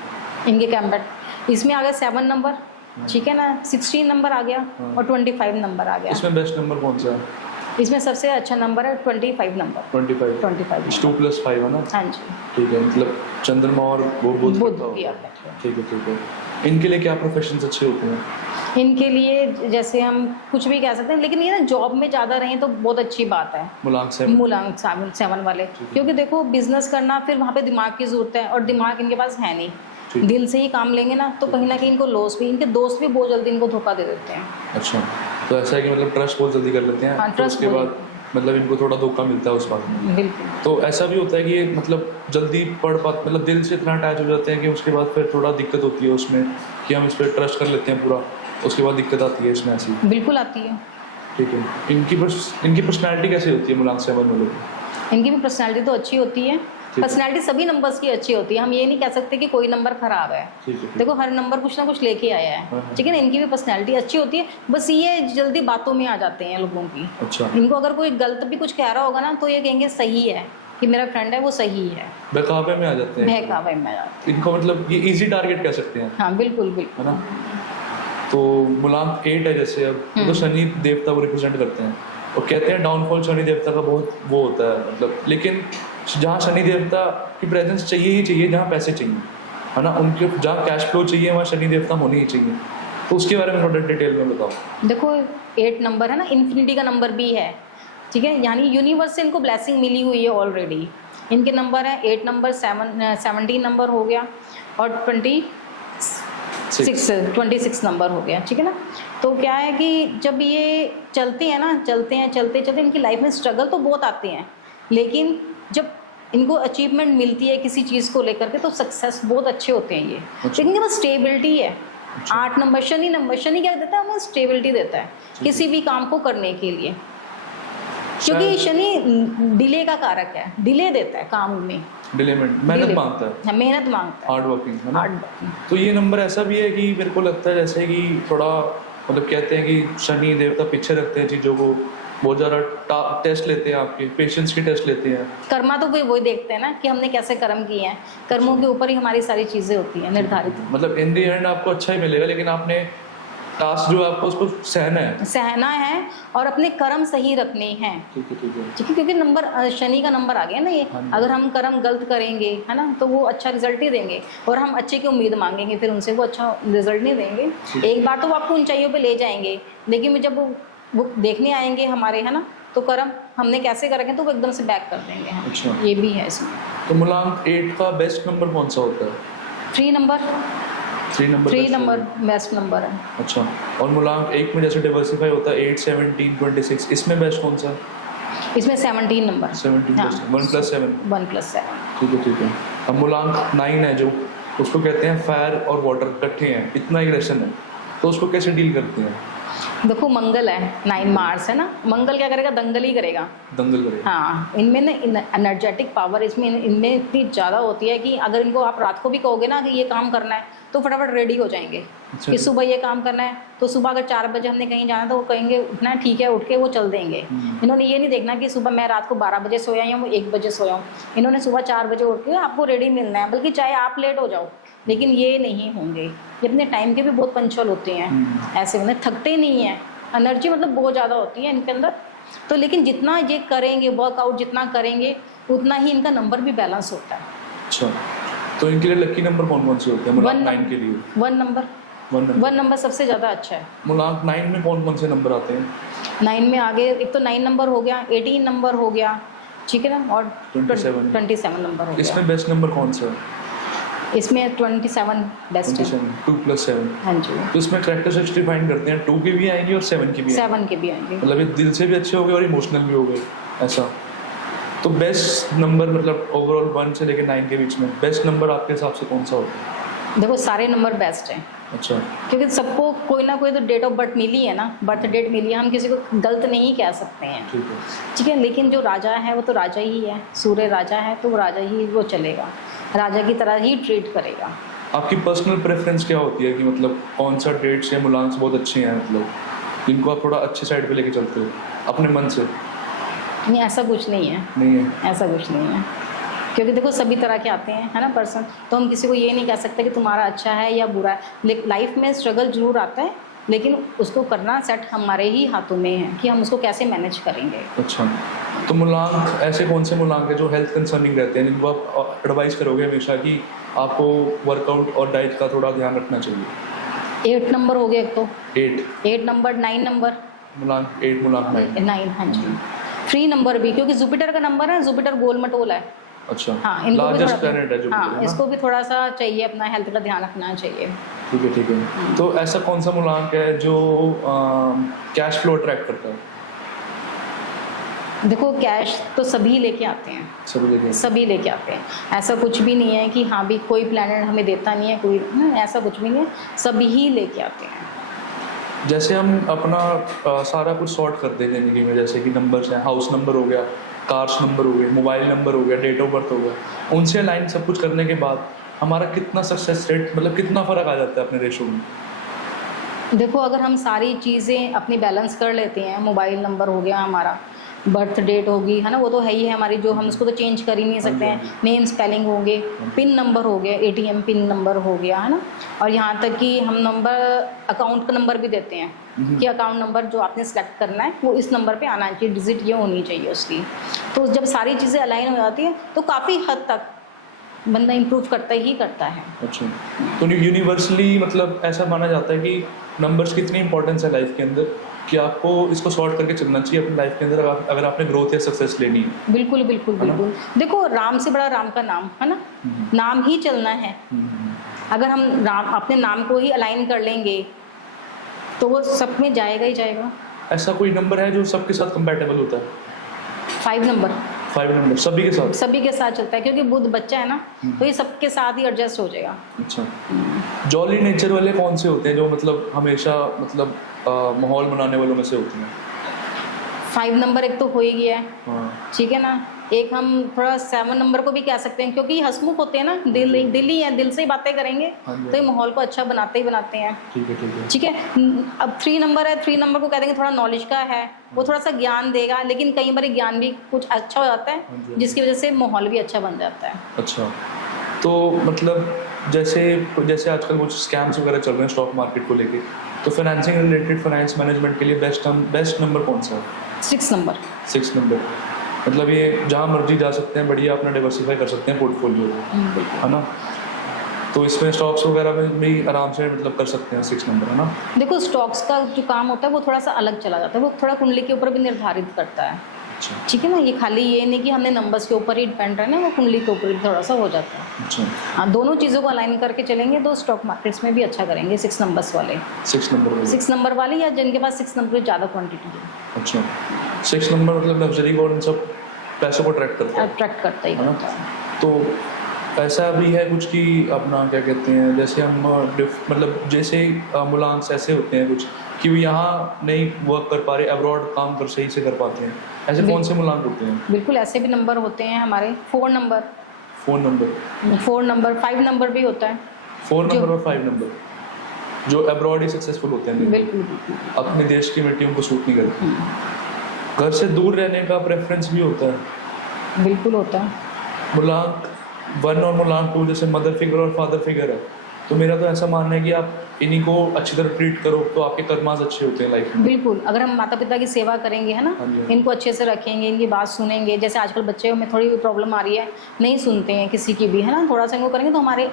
इनके कैम्बेट इसमें आ गया 7 नंबर, ठीक है ना, 16 नंबर आ गया और 25 नंबर आ गया। इसमें बेस्ट नंबर कौन सा है? इसमें सबसे अच्छा नंबर है 25 नंबर। 25 25 2 + 5 है ना। हाँ जी, ठीक है, मतलब चंद्रमा और बुध बुध करता भी होगा। आता है। ठीक है, ठीक है। इनके लिए क्या प्रोफेशंस अच्छे होते हैं? इनके लिए जैसे हम कुछ भी कह सकते हैं, लेकिन ये ना जॉब में ज़्यादा रहें तो बहुत अच्छी बात है। मूलांक 7 मूलांक 7 वाले, क्योंकि देखो बिजनेस करना फिर वहाँ पे दिमाग की ज़रूरत है, और दिमाग इनके पास है नहीं। ठीक। दिल से ही काम लेंगे ना तो कहीं ना कहीं इनको लॉस भी, इनके दोस्त भी बहुत जल्दी इनको धोखा दे देते हैं। अच्छा, तो ऐसा है कि मतलब ट्रस्ट बहुत जल्दी कर लेते हैं, हाँ, तो ट्रस्ट उसके बहुत- बाद मतलब इनको थोड़ा धोखा मिलता है उस बात में। बिल्कुल, तो ऐसा भी होता है कि ये मतलब जल्दी पढ़ पाते, मतलब दिल से इतना अटैच हो जाते हैं कि उसके बाद फिर थोड़ा दिक्कत होती है उसमें कि हम इस पर ट्रस्ट कर लेते हैं पूरा, उसके बाद दिक्कत आती है इसमें ऐसी। बिल्कुल आती है। ठीक है, इनकी पर्सनैलिटी कैसी होती है मूलांक 7 वालों की? इनकी भी पर्सनैलिटी तो अच्छी होती है। पर्सनैलिटी सभी नंबर्स की अच्छी होती है, हम ये नहीं कह सकते कि कोई नंबर खराब है। ठीक है, ठीक है। देखो हर नंबर कुछ ना कुछ लेके आया है, हाँ। ठीक है ना। इनकी भी पर्सनैलिटी अच्छी होती है, बस ये जल्दी बातों में आ जाते हैं लोगों की। अच्छा, इनको अगर कोई गलत भी कुछ कह रहा होगा ना तो ये कहेंगे सही है, कि मेरा फ्रेंड है वो सही है, बहकावे में आ जाते हैं, बहकावे में आ जाते इनको मतलब ये इजी टारगेट कह सकते हैं, हैं। हाँ बिल्कुल बिल्कुल। है ना। तो मूलांक 8 है जैसे, अब तो शनि देवता को रिप्रेजेंट करते हैं, और कहते हैं डाउनफॉल शनि देवता का बहुत वो होता है, मतलब लेकिन जहाँ शनि देवता की प्रेजेंस चाहिए ही चाहिए, जहाँ पैसे चाहिए, है ना, उनके जहाँ कैश फ्लो चाहिए वहाँ शनि देवता होने ही चाहिए। तो उसके बारे में थोड़ा डिटेल में बताओ। देखो 8 नंबर है ना, इन्फिनिटी का नंबर भी है, ठीक है, यानी यूनिवर्स से इनको ब्लेसिंग मिली हुई है ऑलरेडी। इनके नंबर है 8 नंबर, 17 नंबर हो गया, और 26 नंबर हो गया, ठीक है ना। तो क्या है कि जब ये चलते हैं ना, चलते इनकी लाइफ में स्ट्रगल तो बहुत आते हैं, लेकिन जब इनको अचीवमेंट मिलती है किसी चीज़ को लेकर के तो सक्सेस बहुत अच्छे होते हैं ये। अच्छा। लेकिन बस स्टेबिलिटी है। 8 नंबर शनि क्या देता है, हमें स्टेबिलिटी देता है किसी भी काम को करने के लिए, क्योंकि शनि डिले का कारक है, डिले देता है काम में, मेहनत मांगता है, मेहनत मांगता है, हार्ड वर्किंग, है ना। Hard working. तो ये नंबर ऐसा भी है कि मेरे को लगता है जैसे कि थोड़ा मतलब कहते हैं कि शनि देवता पीछे रखते हैं चीज़ों को, बहुत ज़्यादा टेस्ट लेते हैं, आपके पेशेंस के टेस्ट लेते हैं। कर्मा तो वही देखते हैं ना कि हमने कैसे कर्म किए हैं, कर्मों के ऊपर ही हमारी सारी चीज़ें होती हैं निर्धारित। मतलब इन दी एंड आपको अच्छा ही मिलेगा, लेकिन आपने टास्क जो है आपको उसको सहना है और अपने कर्म सही रखने हैं, ठीक है, ठीक है। ठीक है, क्योंकि नंबर शनि का नंबर आ गया ना ये। हाँ जी। अगर हम कर्म गलत करेंगे, है ना, तो वो अच्छा रिजल्ट ही देंगे, और हम अच्छे की उम्मीद मांगेंगे फिर उनसे वो अच्छा रिजल्ट नहीं देंगे। एक बार तो वो आपको ऊंचाइयों पे ले जाएंगे, लेकिन जब वो देखने आएंगे हमारे, है ना, तो कर्म हमने कैसे कर रखे हैं तो वो एकदम से बैक कर देंगे हम। अच्छा। ये भी है इसमें। तो मूलांक 8 का बेस्ट नंबर कौन सा होता है? 3 नंबर 3 नंबर 3 best नंबर होता बेस्ट नंबर है। है। अच्छा। और मूलांक 1 में जैसे डाइवर्सिफाई होता है 8, 17, 26, इसमें बेस्ट कौन सा है? इसमें 17 नंबर 17 हाँ, बेस्ट, 1 + 7। 1+7। ठीक है ठीक है। अब मूलांक 9 है जो, उसको कहते हैं फायर और वाटर इकट्ठे हैं, इतना एग्रेशन है, तो उसको कैसे डील करते हैं? देखो मंगल है, 9 मार्स है ना, मंगल क्या करेगा, दंगल ही करेगा। दंगल करेगा। हाँ, इनमें ना एनर्जेटिक पावर इनमें इतनी ज़्यादा होती है कि अगर इनको आप रात को भी कहोगे ना कि ये काम करना है तो फटाफट रेडी हो जाएंगे। अच्छा। कि सुबह ये काम करना है तो सुबह अगर 4 बजे हमने कहीं जाना है तो वो कहेंगे उठना है, ठीक है, उठ के वो चल देंगे। इन्होंने ये नहीं देखना कि सुबह मैं रात को 12 बजे सोया या मैं 1 बजे सोया हूँ। इन्होंने सुबह 4 बजे उठ के आपको रेडी मिलना है, बल्कि चाहे आप लेट हो जाओ, लेकिन ये नहीं होंगे। ये अपने टाइम के भी बहुत पंचुअल होते हैं, ऐसे उन्हें थकते नहीं हैं। एनर्जी मतलब बहुत ज़्यादा होती है इनके अंदर। तो लेकिन जितना ये करेंगे, वर्कआउट जितना करेंगे, उतना ही इनका नंबर भी बैलेंस होता है। अच्छा। तो इनके लिए लकी नंबर कौन कौन से होते हैं मूलांक 9 के लिए? 1 नंबर 1 नंबर सबसे ज़्यादा अच्छा है। मूलांक 9 में कौन कौन से नंबर आते हैं? 9 में आगे एक तो 9 नंबर हो गया, 18 नंबर हो गया, ठीक है ना, और 27 नंबर हो गया। इसमें बेस्ट नंबर कौन सा है? इसमें 27 बेस्ट है। 27, 2 + 7। हाँ जी, तो इसमें कैरेक्टरिस्टिक्स डिफाइन करते हैं, 2 की भी आएंगी और 7 की भी आएंगी। 7 के भी आएंगे। मतलब ये दिल से भी अच्छे हो गए और इमोशनल भी हो गए, ऐसा। तो बेस्ट नंबर मतलब ओवरऑल 1 से लेकर 9 के बीच में बेस्ट नंबर आपके हिसाब से कौन सा होता है? देखो सारे नंबर बेस्ट हैं, अच्छा। क्योंकि सबको कोई ना कोई तो डेट ऑफ बर्थ मिली है ना, बर्थ डेट मिली है, हम किसी को गलत नहीं कह सकते हैं, ठीक है। ठीक है। लेकिन जो राजा है वो तो राजा ही है, सूर्य राजा है तो वो राजा ही वो चलेगा, राजा की तरह ही ट्रीट करेगा। आपकी पर्सनल प्रेफरेंस क्या होती है कि मतलब कौन सा डेट्स या मूलांक बहुत अच्छे हैं, मतलब जिनको आप थोड़ा अच्छी साइड पे लेके चलते हो अपने मन से? नहीं, ऐसा कुछ नहीं है, नहीं है। ऐसा कुछ नहीं है, क्योंकि देखो सभी तरह के आते हैं, है ना, पर्सन। तो हम किसी को ये नहीं कह सकते कि तुम्हारा अच्छा है या बुरा है। लेकिन लाइफ में स्ट्रगल जरूर आता है, लेकिन उसको करना सेट हमारे ही हाथों में है कि हम उसको कैसे मैनेज करेंगे। अच्छा। तो मूलांक ऐसे कौन से मूलांक है जो हेल्थ कंसर्निंग रहते हैं, जिनको आप एडवाइस करोगे हमेशा कि आपको वर्कआउट और डाइट का थोड़ा ध्यान रखना चाहिए? 8 नंबर हो गया एक तो, 8 नंबर, 9 नंबर, मूलांक 8 मूलांक 9। 9, हाँ जी। 3 नंबर भी, क्योंकि जुपिटर का नंबर है, जुपिटर गोल मटोल है। अच्छा। हाँ, इनको भी लार्जेस्ट थोड़ा, प्लैनेट है जो, हाँ, इसको भी थोड़ा सा चाहिए, अपना हेल्थ का ध्यान रखना चाहिए। ठीक है ठीक है। तो ऐसा कौन सा मूलांक है जो कैश फ्लो अट्रैक्ट करता है? देखो कैश तो सभी लेके आते हैं, सभी लेके आते हैं। ऐसा कुछ भी नहीं है कि हाँ भी कोई प्लैनेट हमें देता नहीं है, कोई ऐसा कुछ भी नहीं है, सभी ही लेके आते हैं। जैसे हम अपना सारा कुछ सॉर्ट करते हैं ज़िंदगी में, जैसे कि नंबर्स हैं, हाउस नंबर हो गया, कार्स नंबर हो गए, मोबाइल नंबर हो गया, डेट ऑफ बर्थ हो गया, उनसे अलाइन सब कुछ करने के बाद हमारा कितना सक्सेस रेट, मतलब कितना फ़र्क आ जाता है अपने रेशो में? देखो अगर हम सारी चीज़ें अपनी बैलेंस कर लेते हैं, मोबाइल नंबर हो गया हमारा, बर्थ डेट होगी, है ना, वो तो है ही है हमारी, जो हम उसको तो चेंज कर ही नहीं सकते हैं। नेम स्पेलिंग होंगे, पिन नंबर हो गया, ATM पिन नंबर हो गया, है ना, और यहाँ तक कि हम नंबर, अकाउंट का नंबर भी देते हैं कि अकाउंट नंबर जो आपने सेलेक्ट करना है वो इस नंबर पे आना चाहिए, डिजिट ये होनी चाहिए उसकी। तो जब सारी चीज़ें अलाइन हो जाती है तो काफ़ी हद तक बंदा इम्प्रूव करता ही करता है। अच्छा। तो यूनिवर्सली मतलब ऐसा माना जाता है कि नंबर्स की इतनी इंपॉर्टेंस है लाइफ के अंदर कि आपको इसको सॉर्ट करके चलना चाहिए अपनी लाइफ के अंदर, अगर आपने ग्रोथ या सक्सेस लेनी है। बिल्कुल बिल्कुल बिल्कुल। देखो राम से बड़ा राम का नाम, है ना, नाम ही चलना है। अगर हम राम अपने नाम को ही अलाइन कर लेंगे तो वो सब में जाएगा ही जाएगा। ऐसा कोई नंबर है जो सबके साथ कंपैटिबल होता है? 5 नंबर, 5 नंबर सभी के साथ? सभी के साथ चलता है, क्योंकि बुध बच्चा है ना, तो ये सबके साथ ही एडजस्ट हो जाएगा। अच्छा। जॉली नेचर वाले कौन से होते हैं जो मतलब हमेशा मतलब माहौल बनाने वालों में से होते हैं? 5 नंबर एक तो हो ही गया है, हाँ। ठीक है ना। एक हम थोड़ा 7 नंबर को भी कह सकते हैं, क्योंकि हंसमुख होते हैं ना, दिल ही है, दिल से ही बातें करेंगे तो ये माहौल को अच्छा बनाते ही बनाते हैं। ठीक है ठीक है। ठीक है। अब 3 नंबर है, 3 नंबर को कह देंगे थोड़ा नॉलेज का है, वो थोड़ा सा ज्ञान देगा, लेकिन कई बार ज्ञान भी कुछ अच्छा हो जाता है जिसकी वजह से माहौल भी अच्छा बन जाता है। अच्छा। तो मतलब जैसे आजकल कुछ स्कैम्स वगैरह चल रहे हैं स्टॉक मार्केट को लेके, तो फाइनेंसिंग रिलेटेड, फाइनेंस मैनेजमेंट के लिए बेस्ट नंबर कौन सा है? 6 नंबर। 6 नंबर। मतलब ये जहाँ मर्जी जा सकते हैं, बढ़िया अपना डाइवर्सिफाई कर सकते हैं पोर्टफोलियो, है ना। तो इसमें स्टॉक्स वगैरह में भी आराम से मतलब कर सकते हैं 6 नंबर, है ना? देखो स्टॉक्स का जो काम होता है वो थोड़ा सा अलग चला जाता है, वो थोड़ा कुंडली के ऊपर भी निर्धारित करता है। अच्छा ठीक है ना, ये खाली ये नहीं कि हमने नंबर्स के ऊपर ही डिपेंड रहना है, वो कुंडली के ऊपर भी थोड़ा सा हो जाता है। अच्छा। हाँ, दोनों चीज़ों को अलाइन करके चलेंगे तो स्टॉक मार्केट्स में भी अच्छा करेंगे 6 नंबर्स वाले। 6 नंबर वाले। 6 नंबर वाले या जिनके पास 6 नंबर की ज़्यादा क्वांटिटी है। अच्छा, 6 नंबर मतलब लग्जरी को और इन सब पैसों को अट्रैक्ट करता है, अट्रैक्ट करता ही है ना? करता है। तो ऐसा भी है कुछ कि अपना क्या कहते हैं, जैसे हम मतलब जैसे मूलांक ऐसे होते हैं कुछ कि वो यहाँ नहीं वर्क कर पा रहे, अब्रॉड काम कर सही से कर पाते हैं, ऐसे कौन से मूलांक होते हैं? बिल्कुल ऐसे भी नंबर होते हैं हमारे। 4 नंबर, 4 नंबर, 4 नंबर, 5 नंबर भी होता है। 4 जो- नंबर और 5 नंबर जो अब्रॉड ही सक्सेसफुल होते हैं, बिल्कुल बिल्कुल। अपने देश की मिट्टी उनको सूट नहीं करती। घर से दूर रहने का प्रेफरेंस भी होता है। बिल्कुल होता है। मूलांक 1 और मूलांक 2 जैसे मदर फिगर और फादर फिगर है, तो मेरा तो ऐसा मानना है कि आप इन्हीं को अच्छी तरह ट्रीट करो तो आपके कर्मास अच्छे होते हैं लाइफ में। बिल्कुल, अगर हम माता पिता की सेवा करेंगे है ना, हाँ जी, हाँ जी। इनको अच्छे से रखेंगे, इनकी बात सुनेंगे। जैसे आजकल बच्चे में थोड़ी प्रॉब्लम आ रही है, नहीं सुनते हैं किसी की भी, है ना, थोड़ा सा इनको करेंगे तो हमारे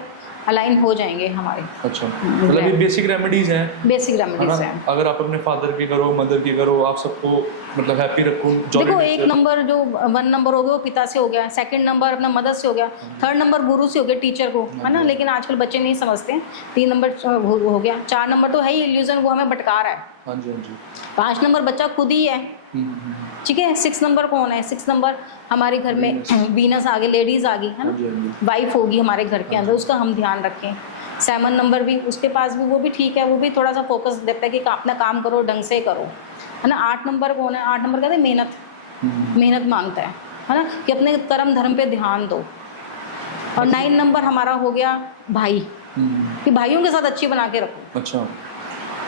अलाइन हो जाएंगे हमारे। अच्छा, मतलब ये बेसिक रेमेडीज हैं, बेसिक है ना? रेमेडीज हैं। अगर आप अपने फादर की करो, मदर की करो, आप सबको मतलब हैप्पी रखो। देखो एक नंबर जो 1 नंबर हो गया वो पिता से हो गया, 2nd नंबर अपना मदर से हो गया, 3rd नंबर गुरु से हो गया, टीचर को, है ना। लेकिन आजकल बच्चे नहीं समझते हैं। 3 नंबर हो गया, 4 नंबर तो है ही इल्यूजन, वो हमें भटका रहा है। हाँ जी, हाँ जी। 5 नंबर बच्चा खुद ही है। ठीक है, 6 नंबर कौन है? 6 नंबर हमारे घर में वीनस आ गई, लेडीज आ गई, है हाँ जी, हाँ ना, जी। वाइफ होगी हमारे घर के अंदर, उसका हम ध्यान रखें। 7 नंबर भी उसके पास भी, वो भी ठीक है, वो भी थोड़ा सा फोकस देता है कि अपना काम करो, ढंग से करो, है ना। 8 नंबर कौन है? 8 नंबर कहते हैं मेहनत, मेहनत मांगता है ना, कि अपने कर्म धर्म पे ध्यान दो। और 9 नंबर हमारा हो गया भाई, कि भाइयों के साथ अच्छी बना के रखो। अच्छा,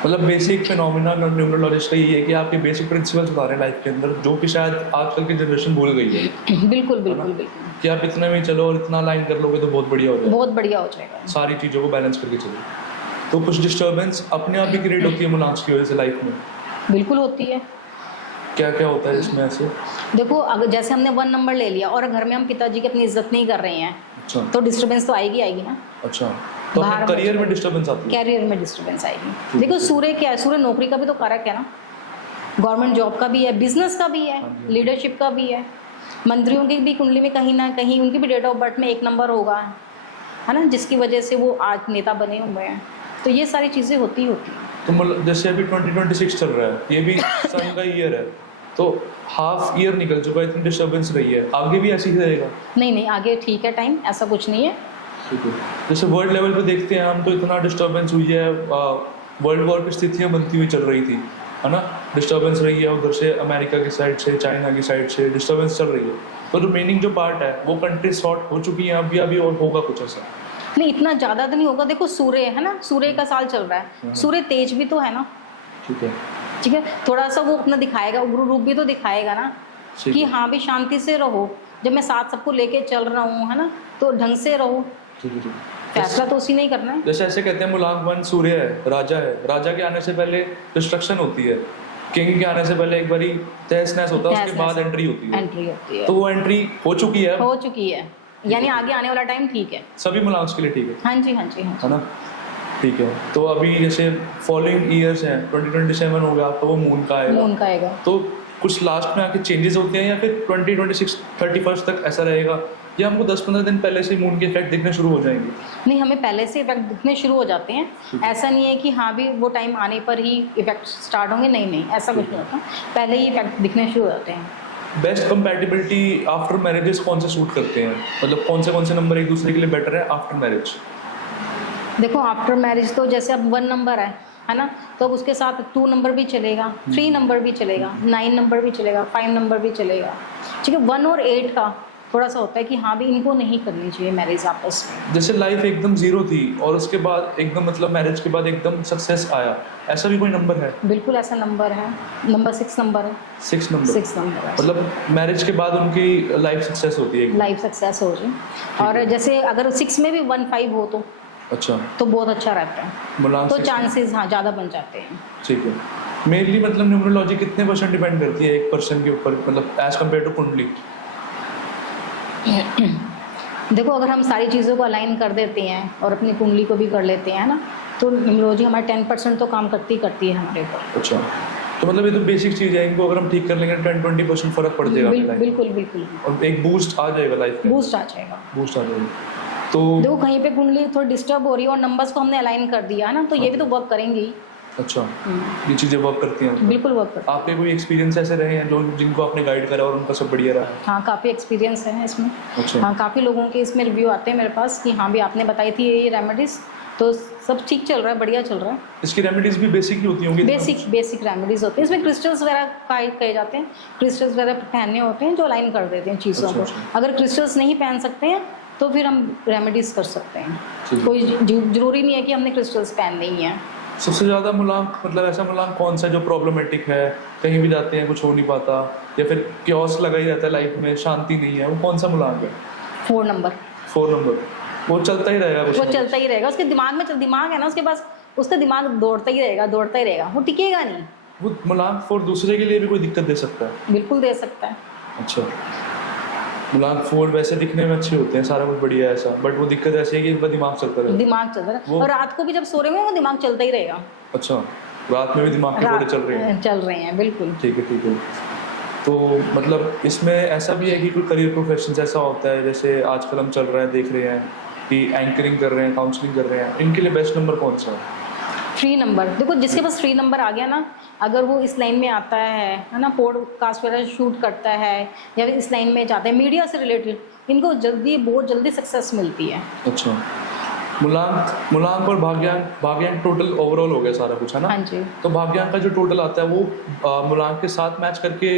मतलब बेसिक फिनोमिना न्यूमरोलॉजिस्ट का ये है कि आपके बेसिक प्रिंसिपल्स बता रहे हैं लाइफ के अंदर, जो कि शायद आजकल की जनरेशन भूल गई है। बिल्कुल बिल्कुल बिल्कुल, कि आप इतने में चलो और इतना लाइन कर लोगे तो बहुत बढ़िया हो जाएगा, बहुत बढ़िया हो जाएगा। सारी चीज़ों को बैलेंस करके चलो। तो कुछ डिस्टर्बेंस अपने आप ही क्रिएट होती है मूलांक की वजह से लाइफ में। बिल्कुल होती है। क्या क्या होता है इसमें ऐसे? देखो अगर जैसे हमने 1 नंबर ले लिया और घर में हम पिताजी की अपनी इज्जत नहीं कर रहे हैं, अच्छा तो डिस्टर्बेंस तो आएगी आएगी ना। अच्छा, तो अपने बाहर करियर में बच्चे- डिस्टर्बेंस आती है। कैरियर में डिस्टर्बेंस आएगी। ठीक देखो है। सूर्य क्या है? सूर्य नौकरी का भी तो कारक है ना, गवर्नमेंट जॉब का भी है, बिजनेस का भी है, हाँ जी। लीडरशिप का भी है। मंत्रियों की भी कुंडली में कहीं ना कहीं उनकी भी डेट ऑफ बर्थ में 1 नंबर होगा, है ना, जिसकी वजह से वो आज नेता बने हुए हैं। तो ये सारी चीज़ें होती हैं। तो मतलब जैसे अभी 2026 चल रहा है, ये भी सन का ईयर है, तो हाफ ईयर निकल चुका है, इतनी डिस्टर्बेंस रही है, आगे भी ऐसे ही रहेगा? नहीं नहीं, आगे ठीक है, टाइम ऐसा कुछ नहीं है। ठीक है। जैसे वर्ल्ड लेवल पे देखते हैं हम, तो इतना डिस्टर्बेंस हुई है, वर्ल्ड वॉर की स्थितियाँ बनती हुई चल रही थी, है ना, डिस्टर्बेंस रही है उधर से, अमेरिका की साइड से, चाइना की साइड से डिस्टर्बेंस चल रही है। तो रिमेनिंग जो पार्ट है वो कंट्री सॉर्ट हो चुकी है अभी अभी, और होगा कुछ ऐसा? नहीं, इतना ज़्यादा तो नहीं होगा। देखो सूर्य है ना, सूर्य का साल चल रहा है, सूर्य तेज भी तो है ना। ठीक है, ठीक है, थोड़ा सा वो अपना दिखाएगा, उग्र रूप भी तो दिखाएगा ना, ठीक कि है। हाँ भी शांति से रहो, जब मैं साथ सबको लेके चल रहा हूँ, है ना, तो ढंग से रहो। ठीक है, ठीक है। फैसला तो उसी नहीं करना है। जैसे ऐसे कहते हैं मूलांक 1 सूर्य है, राजा है, राजा के आने से पहले डिस्ट्रक्शन होती है, किंग के आने से पहले एक बारी तहस नहस होता है, उसके तहस-नहस। बाद एंट्री होती है। एंट्री होती है, तो वो एंट्री हो चुकी है, हो चुकी है, यानी आगे आने वाला टाइम ठीक है। सभी मूलांक के लिए ठीक है, हाँ जी हाँ जी हाँ है ना? ठीक है। तो अभी जैसे फॉलोइंग ईयर्स हैं, 2027 हो गया तो वो मून का जी, आएगा, मून का आएगा। तो कुछ लास्ट में आके चेंजेस होते हैं या फिर 2026 31 तक ऐसा रहेगा, या हमको 10-15 दिन पहले से मून के इफेक्ट दिखने शुरू हो जाएंगे? नहीं, हमें पहले से इफेक्ट दिखने शुरू हो जाते हैं। ऐसा नहीं है कि हाँ भी वो टाइम आने पर ही इफेक्ट स्टार्ट होंगे, नहीं नहीं, ऐसा कुछ नहीं होता, पहले ही इफेक्ट दिखने शुरू हो जाते हैं। बेस्ट कंपैटिबिलिटी आफ्टर मैरिजेस कौन से सूट करते हैं, मतलब कौन से नंबर एक दूसरे के लिए बेटर है आफ्टर मैरिज? देखो आफ्टर मैरिज तो जैसे अब 1 नंबर है ना, तो अब उसके साथ 2 नंबर भी चलेगा, 3 नंबर भी चलेगा, 9 नंबर भी चलेगा, 5 नंबर भी चलेगा। ठीक है, 1 और 8 का थोड़ा सा होता है कि हाँ भी इनको नहीं करनी चाहिए मैरिज आपस में। जैसे लाइफ एकदम जीरो थी और उसके बाद एकदम मतलब मैरिज के बाद एकदम सक्सेस आया, ऐसा भी कोई नंबर है? बिल्कुल ऐसा नंबर है, नंबर 6 नंबर है। 6 नंबर, 6 नंबर है, मतलब मैरिज के बाद उनकी लाइफ सक्सेस होती है? लाइफ सक्सेस हो जाए। और जैसे अगर 6 में भी 1 5 हो अच्छा, तो बहुत अच्छा रहता है, मूलांक तो 6 चांसेस हाँ ज़्यादा बन जाते हैं। ठीक है। मेनली मतलब न्यूमरोलॉजी कितने % डिपेंड करती है एक पर्सन के ऊपर, मतलब एज कम्पेयर टू कुंडली? देखो अगर हम सारी चीज़ों को अलाइन कर देते हैं और अपनी कुंडली को भी कर लेते हैं ना, तो न्यूमरोलॉजी हमारे 10% तो काम करती है हमारे ऊपर। अच्छा, तो मतलब ये तो बेसिक चीज़ है, इनको अगर हम ठीक कर लेंगे 10-20% फर्क पड़ जाएगा अपनी life में। बिल्कुल बिल्कुल और एक बूस्ट आ जाएगा लाइफ में, बूस्ट आ जाएगा। बूस्ट आ जाएगा। तो देखो कहीं पे कुंडली थोड़ी डिस्टर्ब हो रही है और नंबर्स को हमने अलाइन कर दिया है ना, तो ये भी तो वर्क करेंगे ही। अच्छा, ये चीज़ें वर्क करती हैं। बिल्कुल वर्क करती आपके कोई एक्सपीरियंस ऐसे रहे हैं लोग जिनको आपने गाइड करा और उनका सब बढ़िया रहा? है। हाँ काफ़ी एक्सपीरियंस है इसमें। अच्छा। हाँ काफ़ी लोगों के इसमें रिव्यू आते हैं मेरे पास कि हाँ भी आपने बताई थी ये रेमेडीज़, तो सब ठीक चल रहा है, बढ़िया चल रहा है। इसकी रेमेडीज भी बेसिक ही होती होंगी? बेसिक रेमेडीज होती हैं, इसमें क्रिस्टल्स वगैरह कहे जाते हैं, क्रिस्टल्स वगैरह पहनने होते हैं जो अलाइन कर देते हैं चीज़ों अच्छा, को। अच्छा। अगर क्रिस्टल्स नहीं पहन सकते हैं तो फिर हम रेमेडीज कर सकते हैं, ठीक है। कोई जरूरी नहीं है कि हमने क्रिस्टल्स पहनने ही हैं। सबसे ज़्यादा मुलांक, मतलब ऐसा मुलांक कौन सा जो प्रॉब्लमेटिक है, कहीं भी जाते हैं कुछ हो नहीं पाता, या फिर क्योस लगा ही रहता है लाइफ में, शांति नहीं है, वो कौन सा मुलांक है? 4 नंबर। 4 नंबर, वो चलता ही रहेगा कुछ वो ना कुछ। चलता ही रहेगा, उसके दिमाग में दिमाग है ना उसके पास, उसका दिमाग दौड़ता ही रहेगा, वो टिकेगा नहीं। वो मुलांक 4 दूसरे के लिए भी कोई दिक्कत दे सकता है? बिल्कुल दे सकता है। अच्छा, मुलांक 4 वैसे दिखने में अच्छे होते हैं, सारा कुछ बढ़िया है ऐसा, बट वो दिक्कत ऐसी है कि उनका दिमाग चलता रहता है। दिमाग चलता है वो- और रात को भी जब सो रहे होंगे वो दिमाग चलता ही रहेगा। अच्छा, रात में भी दिमाग के घोड़े चल रहे हैं? चल रहे हैं बिल्कुल। ठीक है। तो मतलब इसमें ऐसा भी है कि कोई करियर प्रोफेशन ऐसा होता है, जैसे आजकल हम चल रहे हैं, देख रहे हैं कि एंकरिंग कर रहे हैं, काउंसलिंग कर रहे हैं, इनके लिए बेस्ट नंबर कौन सा है? Free number. देखो जिसके पास फ्री नंबर आ गया ना, अगर वो इस लाइन में आता है ना, पॉडकास्ट वगैरह शूट करता है या फिर इस लाइन में जाता है मीडिया से रिलेटेड, इनको बहुत जल्दी सक्सेस मिलती है। अच्छा, मुलांक और भाग्यांक टोटल ओवरऑल हो गया सारा कुछ, है ना? हाँ जी। तो भाग्यांक का जो टोटल आता है वो मुलांक के साथ मैच करके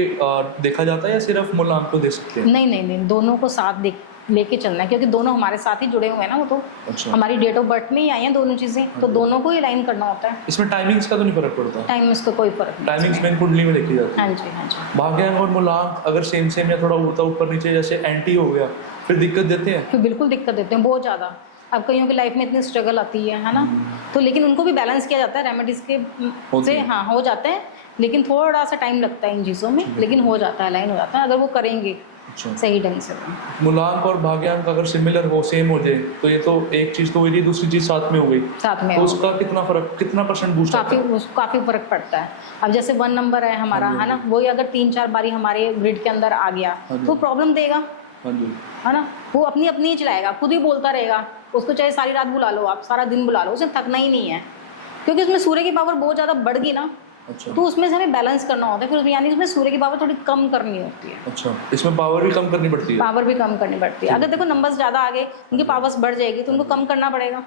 देखा जाता है, या सिर्फ मुलांक को दे सकते हैं? नहीं, दोनों को साथ लेके चलना है, क्योंकि दोनों हमारे साथ ही जुड़े हुए हैं ना, वो तो अच्छा। हमारी डेट ऑफ बर्थ में ही आई हैं दोनों चीज़ें, तो दोनों को ही लाइन करना होता है। इसमें टाइमिंग्स का तो नहीं फर्क पड़ता? टाइम उसका कोई फर्क नहीं। टाइमिंग्स मेन कुंडली में देखी जाती है। हाँ जी। भाग्यांक और मुलांक अगर सेम या थोड़ा उड़ता ऊपर नीचे जैसे एंटी हो गया, फिर दिक्कत देते हैं? फिर बिल्कुल दिक्कत देते हैं, बहुत ज़्यादा। अब कईयों की लाइफ में इतनी स्ट्रगल आती है ना, तो लेकिन उनको भी बैलेंस किया जाता है रेमेडीज़ के से। हाँ हो जाते हैं, लेकिन थोड़ा सा टाइम लगता है इन चीज़ों में, लेकिन हो जाता है, लाइन हो जाता है अगर वो करेंगे अच्छा। सही ढंग से। मुलांक और भाग्यांक अगर सिमिलर हो, सेम हो जाए, तो ये तो एक चीज़ तो हुई, दूसरी चीज़ साथ में हो गई, साथ में तो उसका कितना परसेंट बूस्ट आता है? काफ़ी फर्क पड़ता है। अब जैसे 1 नंबर है हमारा, है ना, वही अगर 3-4 बारी हमारे ग्रिड के अंदर आ गया तो प्रॉब्लम देगा, हाँ जी। है ना। वो अपनी ही चलाएगा, खुद ही बोलता रहेगा, उसको चाहे सारी रात बुला लो, आप सारा दिन बुला लो, उसे थकना ही नहीं है, क्योंकि उसमें सूर्य की पावर बहुत ज़्यादा बढ़ गई ना। अच्छा। तो उसमें से हमें बैलेंस करना होता है, फिर यानी उसमें सूर्य की पावर थोड़ी कम करनी होती है। अच्छा, इसमें पावर भी कम करनी पड़ती है? पावर भी कम करनी पड़ती है। अगर देखो नंबर्स ज़्यादा आ गए, उनकी पावर्स बढ़ जाएगी, तो उनको कम करना पड़ेगा,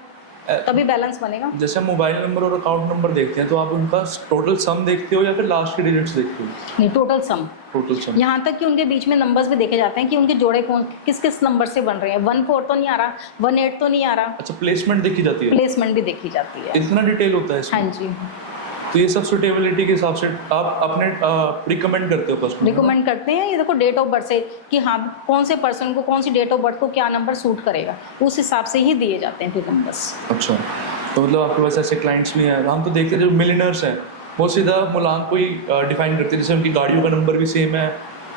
तभी बैलेंस बनेगा। जैसे हम मोबाइल नंबर और अकाउंट नंबर देखते हैं, तो आप उनका टोटल सम देखते हो या फिर लास्ट के डिजिट्स देखते हो? नहीं, टोटल सम। Total sum. यहाँ तक कि उनके बीच में नंबर्स भी देखे जाते हैं कि उनके जोड़े किस नंबर से बन रहे हैं। 1-4 तो नहीं आ रहा, 1-8 तो नहीं आ रहा। अच्छा, प्लेसमेंट देखी जाती है? प्लेसमेंट भी देखी जाती है। इतना डिटेल होता है इसमें? हाँ जी। तो ये सब सुटेबिलिटी के हिसाब से आप अपने रिकमेंड करते हो कस्टमर? रिकमेंड करते हैं, ये देखो डेट ऑफ बर्थ से कि हाँ कौन से पर्सन को कौन सी डेट ऑफ बर्थ को क्या नंबर सूट करेगा, उस हिसाब से ही दिए जाते हैं फिर नंबर्स। अच्छा, तो मतलब आपके पास ऐसे क्लाइंट्स भी हैं? हम तो देखते हैं जो मिलियनर्स हैं वो सीधा मुलांक को ही डिफाइन करते हैं, जैसे उनकी गाड़ियों का नंबर भी सेम है,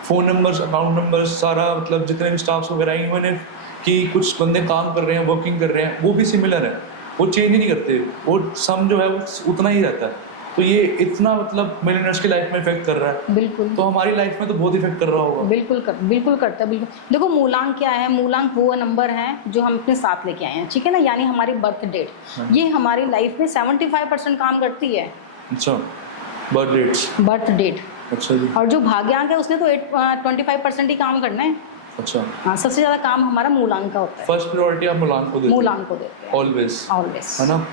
फ़ोन नंबर्स, अकाउंट नंबर्स, सारा मतलब जितने भी स्टाफ्स वगैरह हैं, इवन कि कुछ बंदे काम कर रहे हैं, वर्किंग कर रहे हैं, वो भी सिमिलर है, वो चेंज ही नहीं करते, वो सम जो है वो उतना ही रहता है। तो ये इतना मतलब मिलियनर्स की लाइफ में इफेक्ट कर रहा है, बिल्कुल, तो हमारी लाइफ में तो बहुत इफेक्ट कर रहा होगा। बिल्कुल करता है, बिल्कुल। देखो मूलांक क्या है, मूलांक वो नंबर है जो हम अपने साथ लेके आए हैं, ठीक है ना, यानी हमारी बर्थ डेट, ये हमारी लाइफ में 75% काम करती है। अच्छा, बर्थ डेट। अच्छा जी। और जो भाग्यांक है उसने तो 25% ही काम करना है। अच्छा। हाँ, सबसे ज़्यादा काम हमारा मूलांक का होता है। फर्स्ट प्रायोरिटी आप मूलांक को देते हैं? मूलांक को देते हैं ऑलवेज, ऑलवेज, है ना।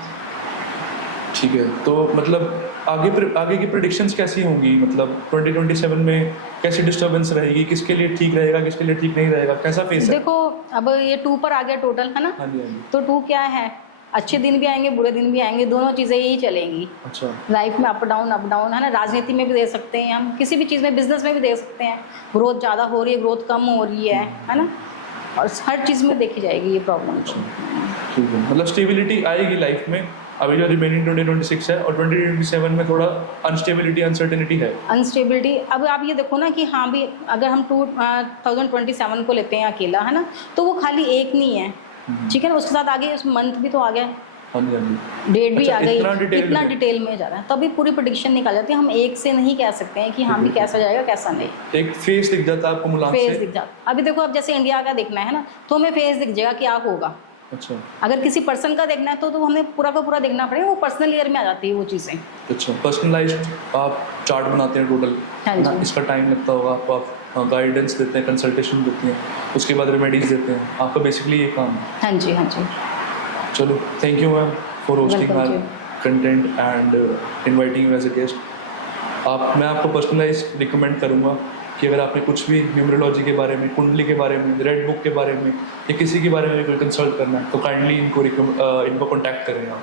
ठीक है, तो मतलब आगे की प्रेडिक्शंस कैसी होंगी, मतलब 2027 में कैसी डिस्टर्बेंस रहेगी, किसके लिए ठीक रहेगा, किसके लिए ठीक नहीं रहेगा, कैसा फेस है? देखो अब ये 2 पर आ गया टोटल, है ना। हाँ जी, हाँ जी। तो 2 क्या है, अच्छे दिन भी आएंगे, बुरे दिन भी आएंगे, दोनों चीज़ें यही चलेंगी अच्छा। लाइफ में, अप डाउन, है ना। राजनीति में भी दे सकते हैं हम, किसी भी चीज़ में, बिजनेस में भी दे सकते हैं, ग्रोथ ज़्यादा हो रही है, ग्रोथ कम हो रही है ना, और हर चीज़ में देखी जाएगी ये प्रॉब्लम। ठीक है, मतलब स्टेबिलिटी आएगी लाइफ में, अभी जो रिमेनिंग 2026 है और 2027 में थोड़ा अनस्टेबिलिटी अनसर्टेनिटी है। अनस्टेबिलिटी, अब आप ये देखो ना कि हाँ भी अगर हम 2027 को लेते हैं अकेला, है ना, तो वो खाली एक नहीं है, ठीक है ना, उसके साथ आगे उस मंथ भी तो आ गया, हाँ जी, हाँ जी। डेट भी अच्छा, आ गई, इतना डिटेल में जा रहा है, तभी पूरी प्रेडिक्शन निकाल जाती है। हम एक से नहीं कह सकते हैं कि हाँ भी कैसा जाएगा कैसा नहीं। एक फेस दिख जाता है आपको मुलांक फेस से। दिख जाता, अभी देखो अब जैसे इंडिया का देखना है ना, तो हमें फेस दिख जाएगा क्या होगा। अच्छा अगर किसी पर्सन का देखना है तो हमें पूरा का पूरा देखना पड़ेगा, वो पर्सनल ईयर में आ जाती है वो चीज़ें। अच्छा, पर्सनलाइज्ड आप चार्ट बनाते हैं टोटल, हाँ जी। इसका टाइम लगता होगा आपको, आप गाइडेंस देते हैं, कंसल्टेशन देते हैं, उसके बाद रेमेडीज देते हैं, आपका बेसिकली ये काम है। हाँ जी, हाँ जी। चलो, thank you ma'am for hosting Welcome our जी। Content and inviting you as a guest. मैं आपको पर्सनलाइज रिकमेंड करूँगा कि अगर आपने कुछ भी न्यूमरोलॉजी के बारे में, कुंडली के बारे में, रेड बुक के बारे में या किसी के बारे में कोई कंसल्ट करना है तो काइंडली इनको कॉन्टैक्ट करें आप।